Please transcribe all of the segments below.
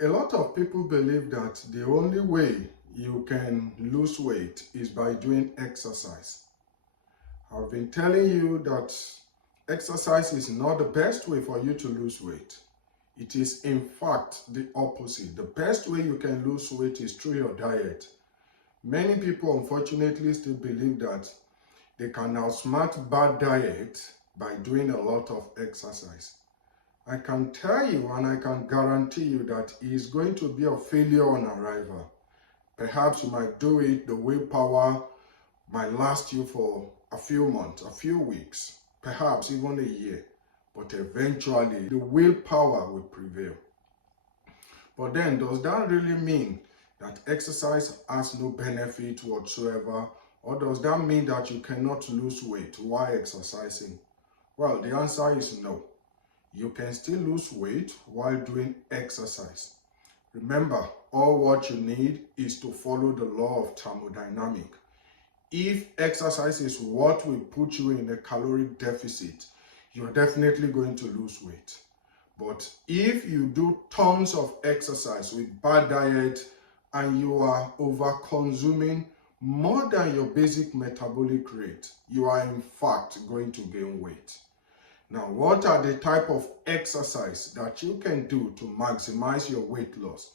A lot of people believe that the only way you can lose weight is by doing exercise. I've been telling you that exercise is not the best way for you to lose weight. It is in fact the opposite. The best way you can lose weight is through your diet. Many people unfortunately still believe that they can outsmart bad diet by doing a lot of exercise. I can tell you and I can guarantee you that it is going to be a failure on arrival. Perhaps you might do it, the willpower might last you for a few months, a few weeks, perhaps even a year, but eventually the willpower will prevail. But then, does that really mean that exercise has no benefit whatsoever? Or does that mean that you cannot lose weight while exercising? Well, the answer is no. You can still lose weight while doing exercise. Remember, all what you need is to follow the law of thermodynamics. If exercise is what will put you in a caloric deficit, you're definitely going to lose weight. But if you do tons of exercise with bad diet and you are over consuming more than your basic metabolic rate, you are in fact going to gain weight. Now, what are the type of exercise that you can do to maximize your weight loss?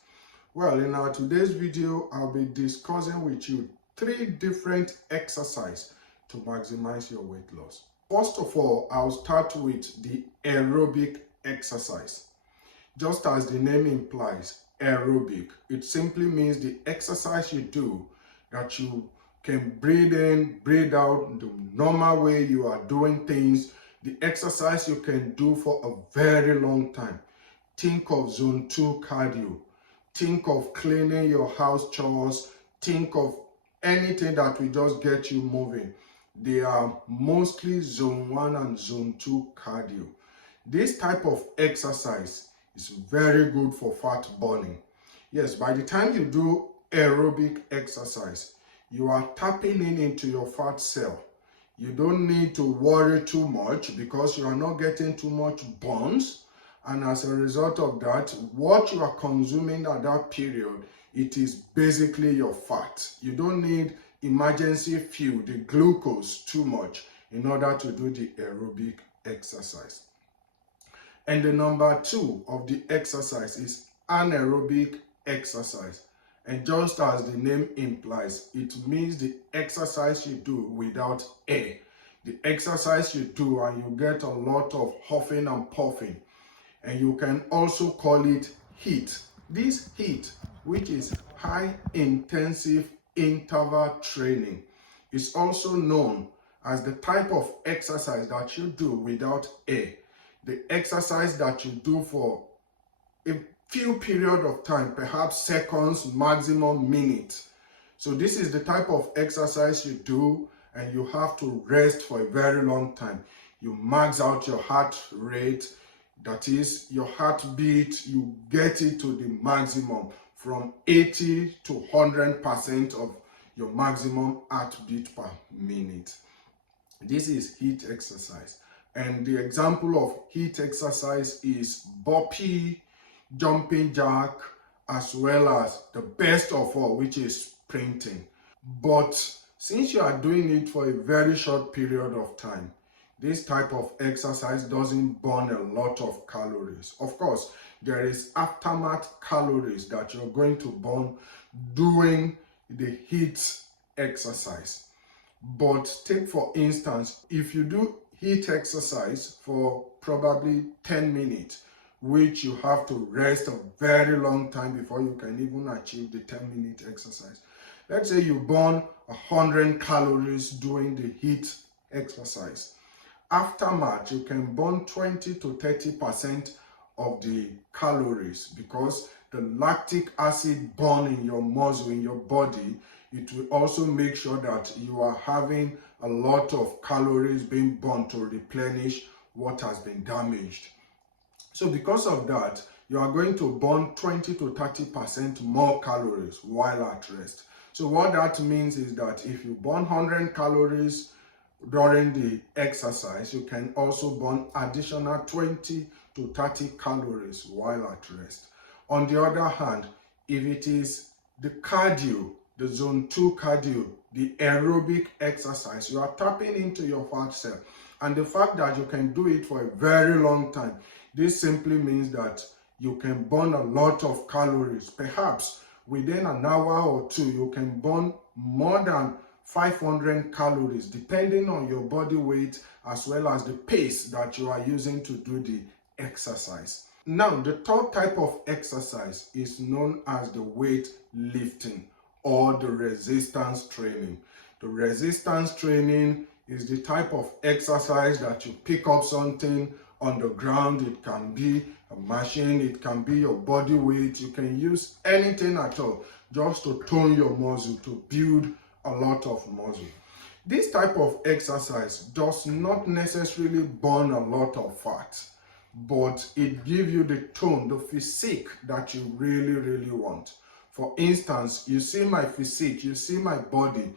Well, in our today's video, I'll be discussing with you 3 different exercises to maximize your weight loss. First of all, I'll start with the aerobic exercise. Just as the name implies, aerobic, it simply means the exercise you do that you can breathe in, breathe out the normal way you are doing things, the exercise you can do for a very long time. Think of zone 2 cardio. Think of cleaning your house chores. Think of anything that will just get you moving. They are mostly zone 1 and zone 2 cardio. This type of exercise is very good for fat burning. Yes, by the time you do aerobic exercise, you are tapping into your fat cell. You don't need to worry too much because you are not getting too much burns. And as a result of that, what you are consuming at that period, it is basically your fat. You don't need emergency fuel, the glucose, too much in order to do the aerobic exercise. And the number 2 of the exercise is anaerobic exercise. And just as the name implies, it means the exercise you do without air. The exercise you do and you get a lot of huffing and puffing. And you can also call it HIIT. This HIIT, which is high intensive interval training, is also known as the type of exercise that you do without air. The exercise that you do for a few period of time, perhaps seconds, maximum minutes. So this is the type of exercise you do and you have to rest for a very long time. You max out your heart rate, that is your heartbeat, you get it to the maximum from 80 to 100% of your maximum heartbeat per minute. This is HIIT exercise. And the example of HIIT exercise is burpee, jumping jack, as well as the best of all, which is sprinting. But since you are doing it for a very short period of time, this type of exercise doesn't burn a lot of calories. Of course, there is aftermath calories that you're going to burn doing the HIIT exercise. But take for instance, if you do HIIT exercise for probably 10 minutes, which you have to rest a very long time before you can even achieve the 10-minute exercise. Let's say you burn 100 calories doing the HIIT exercise. Aftermath, you can burn 20 to 30% of the calories because the lactic acid burn in your muscle, in your body, it will also make sure that you are having a lot of calories being burned to replenish what has been damaged. So because of that, you are going to burn 20 to 30% more calories while at rest. So what that means is that if you burn 100 calories during the exercise, you can also burn additional 20 to 30 calories while at rest. On the other hand, if it is the cardio, the zone 2 cardio, the aerobic exercise, you are tapping into your fat cell. And the fact that you can do it for a very long time, this simply means that you can burn a lot of calories. Perhaps within an hour or two, you can burn more than 500 calories, depending on your body weight as well as the pace that you are using to do the exercise. Now, the third type of exercise is known as the weight lifting or the resistance training. The resistance training is the type of exercise that you pick up something on the ground. It can be a machine, it can be your body weight. You can use anything at all just to tone your muscle, to build a lot of muscle. This type of exercise does not necessarily burn a lot of fat, but it gives you the tone, the physique that you really want. For instance, you see my physique, you see my body.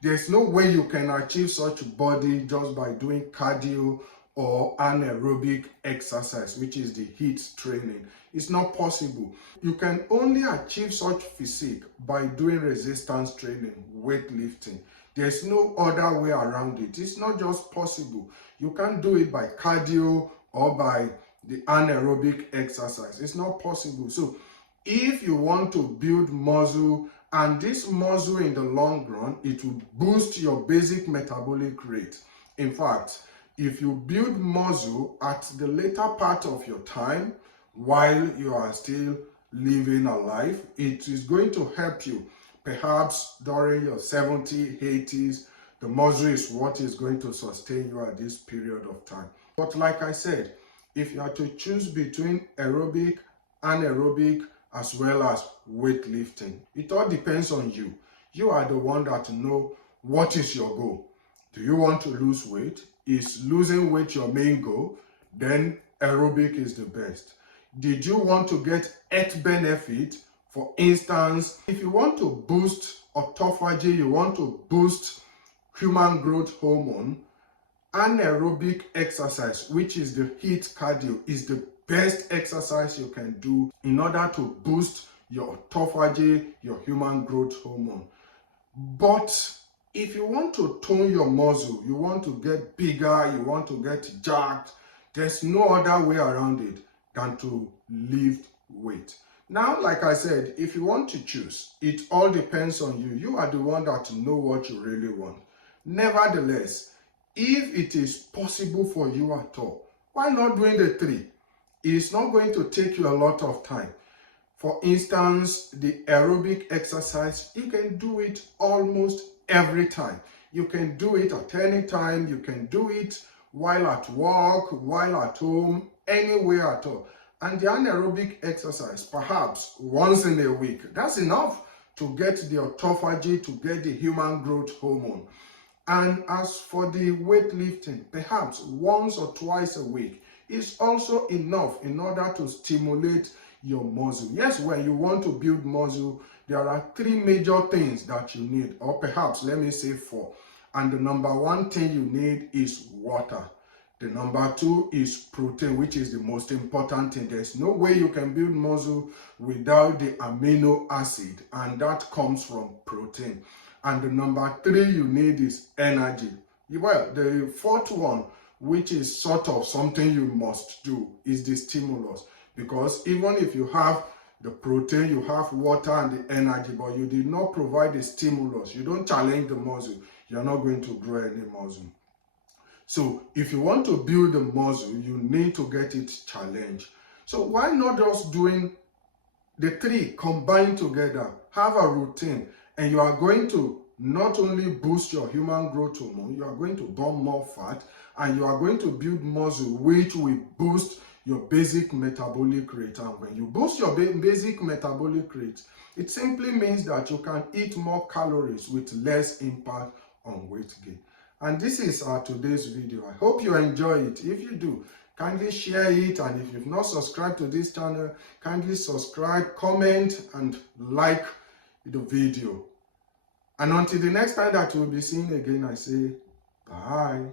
There's no way you can achieve such a body just by doing cardio or anaerobic exercise, which is the HIIT training. It's not possible. You can only achieve such physique by doing resistance training, weightlifting. There's no other way around it. It's not just possible. You can't do it by cardio or by the anaerobic exercise. It's not possible. So if you want to build muscle, and this muscle in the long run, it will boost your basic metabolic rate. In fact, if you build muscle at the later part of your time, while you are still living a life, it is going to help you. Perhaps during your 70s, 80s, the muscle is what is going to sustain you at this period of time. But like I said, if you are to choose between aerobic, anaerobic, as well as weightlifting, it all depends on you. You are the one that know what is your goal. Do you want to lose weight? Is losing weight your main goal? Then aerobic is the best. Did you want to get health benefit? For instance, if you want to boost autophagy, you want to boost human growth hormone, anaerobic exercise, which is the HIIT cardio, is the best exercise you can do in order to boost your autophagy, your human growth hormone. But if you want to tone your muscle, you want to get bigger, you want to get jacked, there's no other way around it than to lift weight. Now, like I said, if you want to choose, it all depends on you. You are the one that know what you really want. Nevertheless, if it is possible for you at all, why not doing the 3? It's not going to take you a lot of time. For instance, the aerobic exercise, you can do it almost every time. You can do it at any time. You can do it while at work, while at home, anywhere at all. And the anaerobic exercise, perhaps once in a week, that's enough to get the autophagy, to get the human growth hormone. And as for the weightlifting, perhaps once or twice a week is also enough in order to stimulate your muscle. Yes, when you want to build muscle, there are 3 major things that you need, or perhaps let me say 4. And the number 1 thing you need is water. The number 2 is protein, which is the most important thing. There's no way you can build muscle without the amino acid, and that comes from protein. And the number 3 you need is energy. Well, the 4th one, which is sort of something you must do, is the stimulus. Because even if you have the protein, you have water and the energy, but you did not provide the stimulus, you don't challenge the muscle, you're not going to grow any muscle. So if you want to build the muscle, you need to get it challenged. So why not just doing the 3 combined together? Have a routine, and you are going to not only boost your human growth hormone, you are going to burn more fat, and you are going to build muscle, which will boost your basic metabolic rate. And when you boost your basic metabolic rate, it simply means that you can eat more calories with less impact on weight gain. And this is our today's video. I hope you enjoy it. If you do, kindly share it, and if you've not subscribed to this channel, kindly subscribe, comment, and like the video. And until the next time that we'll be seeing again, I say bye.